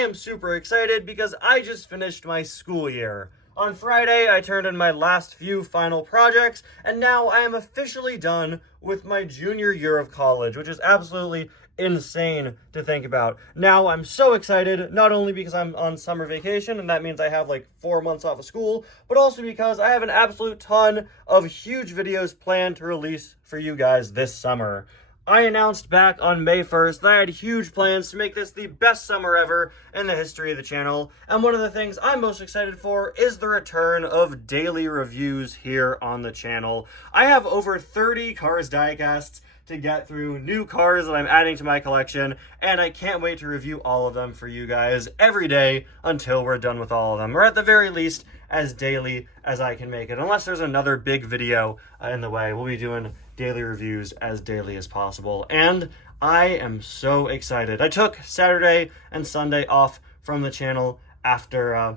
am super excited because I just finished my school year. On Friday, I turned in my last few final projects, and now I am officially done with my junior year of college, which is absolutely insane to think about. Now I'm so excited, not only because I'm on summer vacation, and that means I have like 4 months off of school, but also because I have an absolute ton of huge videos planned to release for you guys this summer. I announced back on May 1st that I had huge plans to make this the best summer ever in the history of the channel, and one of the things I'm most excited for is the return of daily reviews here on the channel. I have over 30 Cars diecasts to get through, new cars that I'm adding to my collection, and I can't wait to review all of them for you guys every day until we're done with all of them, or at the very least, as daily as I can make it. Unless there's another big video in the way, we'll be doing daily reviews as daily as possible, and I am so excited. I took Saturday and Sunday off from the channel after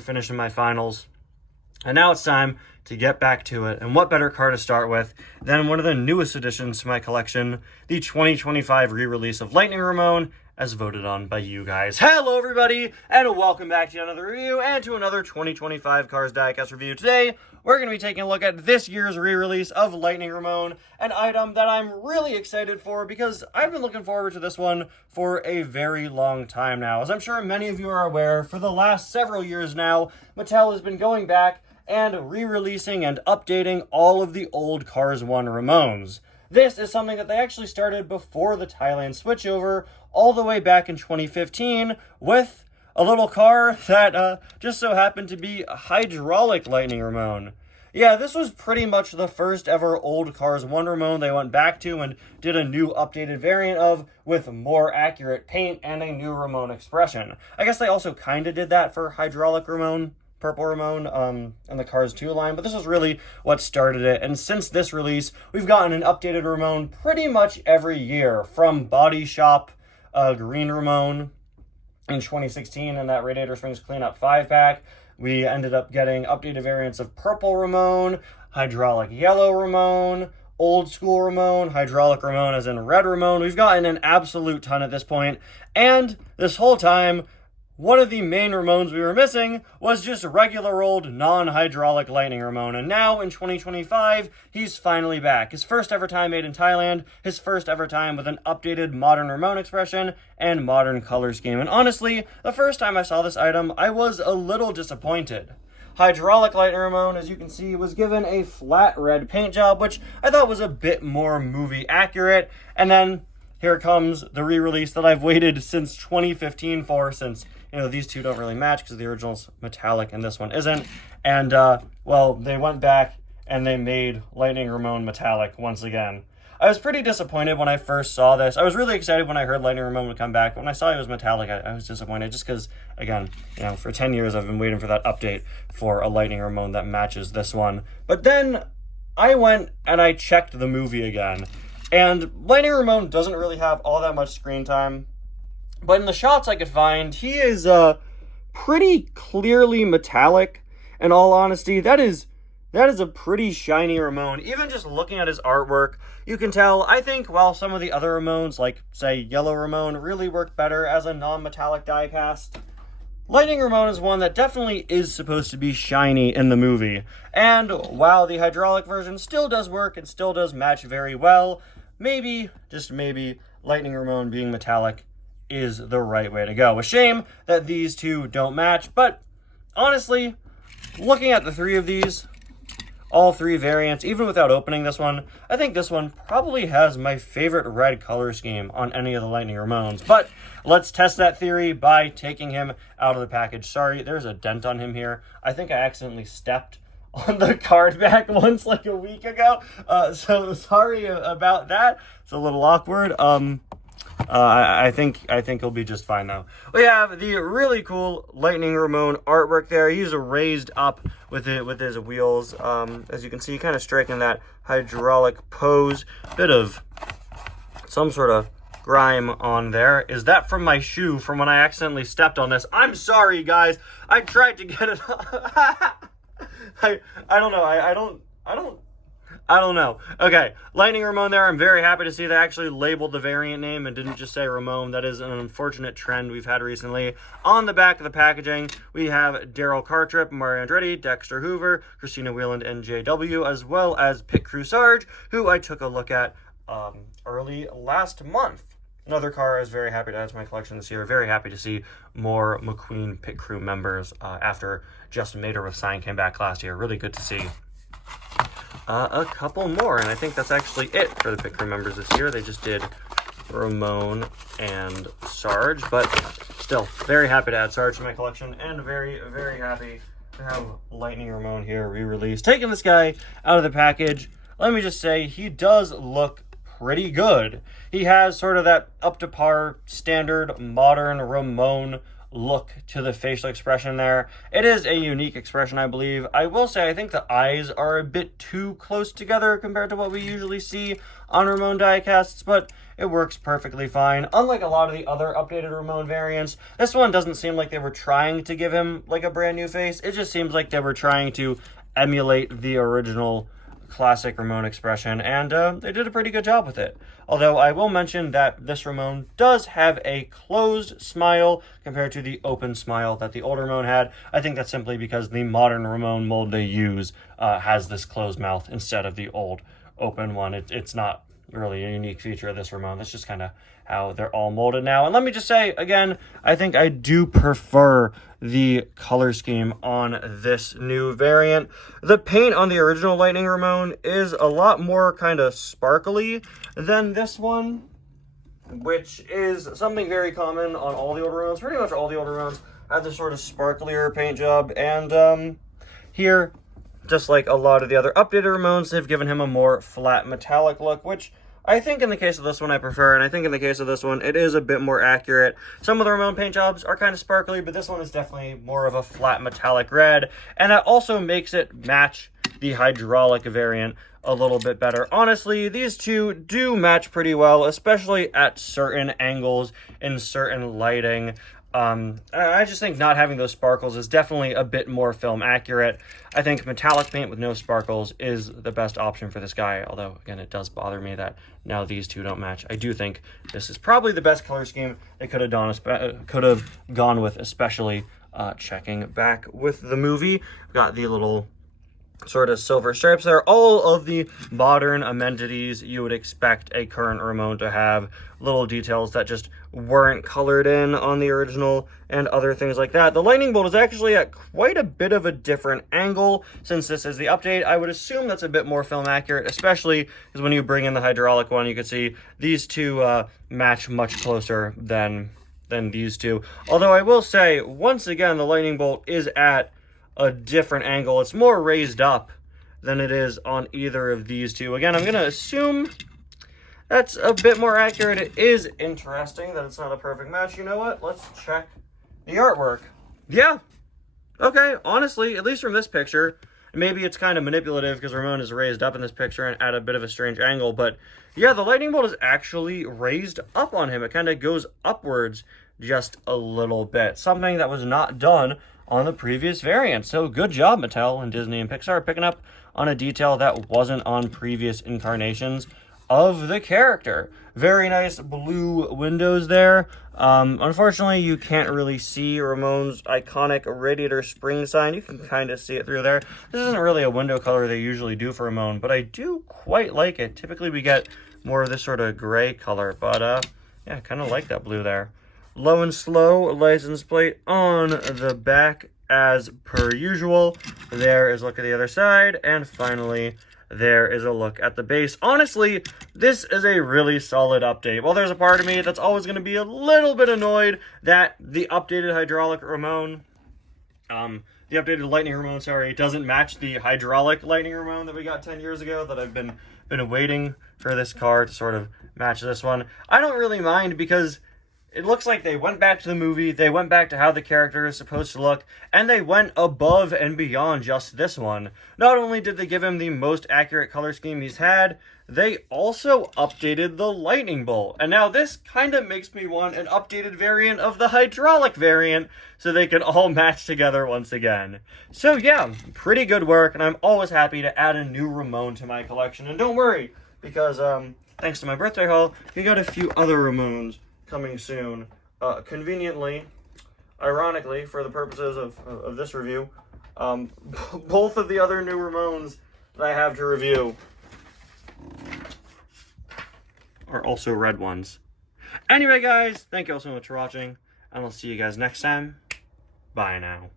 finishing my finals, and now it's time to get back to it. And what better car to start with than one of the newest additions to my collection, the 2025 re-release of Lightning Ramone, as voted on by you guys. Hello everybody, and welcome back to another review and to another 2025 Cars Diecast review. Today, we're going to be taking a look at this year's re-release of Lightning Ramone, an item that I'm really excited for because I've been looking forward to this one for a very long time now. As I'm sure many of you are aware, for the last several years now, Mattel has been going back and re-releasing and updating all of the old Cars 1 Ramones. This is something that they actually started before the Thailand switchover, all the way back in 2015, with a little car that just so happened to be a hydraulic Lightning Ramone. Yeah, this was pretty much the first ever old Cars 1 Ramone they went back to and did a new updated variant of, with more accurate paint and a new Ramone expression. I guess they also kind of did that for hydraulic Ramone, Purple Ramone, and the Cars 2 line, but this is really what started it. And since this release, we've gotten an updated Ramone pretty much every year, from Body Shop, Green Ramone in 2016 and that Radiator Springs Cleanup 5-pack. We ended up getting updated variants of Purple Ramone, Hydraulic Yellow Ramone, Old School Ramone, Hydraulic Ramone as in Red Ramone. We've gotten an absolute ton at this point, and this whole time, one of the main Ramones we were missing was just regular old non-hydraulic Lightning Ramone, and now in 2025, he's finally back. His first ever time made in Thailand, his first ever time with an updated modern Ramone expression and modern color scheme. And honestly, the first time I saw this item, I was a little disappointed. Hydraulic Lightning Ramone, as you can see, was given a flat red paint job, which I thought was a bit more movie accurate, and then here comes the re-release that I've waited since 2015 for, since these two don't really match because the original's metallic and this one isn't. And, well, they went back and they made Lightning Ramone metallic once again. I was pretty disappointed when I first saw this. I was really excited when I heard Lightning Ramone would come back. When I saw it was metallic, I was disappointed just because, again, for 10 years I've been waiting for that update for a Lightning Ramone that matches this one. But then I went and I checked the movie again. And Lightning Ramone doesn't really have all that much screen time. But in the shots I could find, he is pretty clearly metallic. In all honesty, that is a pretty shiny Ramone. Even just looking at his artwork, you can tell. I think while some of the other Ramones, like, say, Yellow Ramone, really work better as a non-metallic diecast, Lightning Ramone is one that definitely is supposed to be shiny in the movie. And while the hydraulic version still does work and still does match very well, maybe, just maybe, Lightning Ramone being metallic is the right way to go. A shame that these two don't match, but honestly, looking at the three of these, all three variants, even without opening this one, I think this one probably has my favorite red color scheme on any of the Lightning Ramones. But let's test that theory by taking him out of the package. Sorry, there's a dent on him here. I think I accidentally stepped on the card back once like a week ago, so sorry about that. It's a little awkward. I think he'll be just fine though. We have the really cool Lightning Ramone artwork there. He's raised up with his wheels. As you can see, kind of striking that hydraulic pose. Bit of some sort of grime on there. Is that from my shoe from when I accidentally stepped on this? I'm sorry, guys. I tried to get it. I don't know. I don't know. Okay, Lightning Ramone there. I'm very happy to see they actually labeled the variant name and didn't just say Ramone. That is an unfortunate trend we've had recently. On the back of the packaging, we have Daryl Cartrip, Mario Andretti, Dexter Hoover, Christina Wheeland, and JW, as well as Pit Crew Sarge, who I took a look at early last month. Another car I was very happy to add to my collection this year. Very happy to see more McQueen Pit Crew members after Justin Mater with Sign came back last year. Really good to see. A couple more, and I think that's actually it for the Pit Crew members this year. They just did Ramone and Sarge, but still, very happy to add Sarge to my collection, and very, very happy to have Lightning Ramone here re-released. Taking this guy out of the package, let me just say, he does look pretty good. He has sort of that up-to-par, standard, modern Ramone look to the facial expression there. It is a unique expression, I believe. I will say I think the eyes are a bit too close together compared to what we usually see on Ramone diecasts, but it works perfectly fine. Unlike a lot of the other updated Ramone variants, this one doesn't seem like they were trying to give him like a brand new face. It just seems like they were trying to emulate the original classic Ramone expression, and they did a pretty good job with it. Although I will mention that this Ramone does have a closed smile compared to the open smile that the old Ramone had. I think that's simply because the modern Ramone mold they use has this closed mouth instead of the old open one. It's not really a unique feature of this Ramone. That's just kind of how they're all molded now. And let me just say, again, I think I do prefer the color scheme on this new variant. The paint on the original Lightning Ramone is a lot more kind of sparkly than this one, which is something very common on all the older Ramones. Pretty much all the older Ramones have this sort of sparklier paint job, and here, just like a lot of the other updated Ramones, they've given him a more flat metallic look, which I think in the case of this one I prefer, and I think in the case of this one it is a bit more accurate. Some of the Ramone paint jobs are kind of sparkly, but this one is definitely more of a flat metallic red, and that also makes it match the hydraulic variant a little bit better. Honestly, these two do match pretty well, especially at certain angles in certain lighting. I just think not having those sparkles is definitely a bit more film accurate. I think metallic paint with no sparkles is the best option for this guy, although, again, it does bother me that now these two don't match. I do think this is probably the best color scheme they could have gone with, especially checking back with the movie. We've got the little sort of silver stripes there. All of the modern amenities you would expect a current Ramone to have. Little details that just weren't colored in on the original and other things like that. The lightning bolt is actually at quite a bit of a different angle since this is the update. I would assume that's a bit more film accurate, especially because when you bring in the hydraulic one, you can see these two match much closer than these two. Although I will say, once again, the lightning bolt is at a different angle. It's more raised up than it is on either of these two. Again, I'm going to assume that's a bit more accurate. It is interesting that it's not a perfect match. You know what? Let's check the artwork. Yeah. Okay, honestly, at least from this picture, maybe it's kind of manipulative because Ramone is raised up in this picture and at a bit of a strange angle, but yeah, the lightning bolt is actually raised up on him. It kind of goes upwards just a little bit. Something that was not done on the previous variant. So good job, Mattel and Disney and Pixar, picking up on a detail that wasn't on previous incarnations of the character. Very nice blue windows there. Unfortunately, you can't really see Ramone's iconic radiator spring sign. You can kind of see it through there. This isn't really a window color they usually do for Ramone, but I do quite like it. Typically, we get more of this sort of gray color, but yeah, I kind of like that blue there. Low and Slow license plate on the back as per usual. There is a look at the other side, and finally there is a look at the base. Honestly, this is a really solid update. Well, there's a part of me that's always going to be a little bit annoyed that the updated hydraulic Ramone, the updated Lightning Ramone, sorry, doesn't match the hydraulic Lightning Ramone that we got 10 years ago, that I've been waiting for this car to sort of match this one. I don't really mind because it looks like they went back to the movie, they went back to how the character is supposed to look, and they went above and beyond just this one. Not only did they give him the most accurate color scheme he's had, they also updated the lightning bolt. And now this kind of makes me want an updated variant of the hydraulic variant so they can all match together once again. So yeah, pretty good work, and I'm always happy to add a new Ramone to my collection. And don't worry, because thanks to my birthday haul, we got a few other Ramones coming soon. Conveniently, ironically, for the purposes of this review, both of the other new Ramones that I have to review are also red ones. Anyway, guys, thank you all so much for watching, and I'll see you guys next time. Bye now.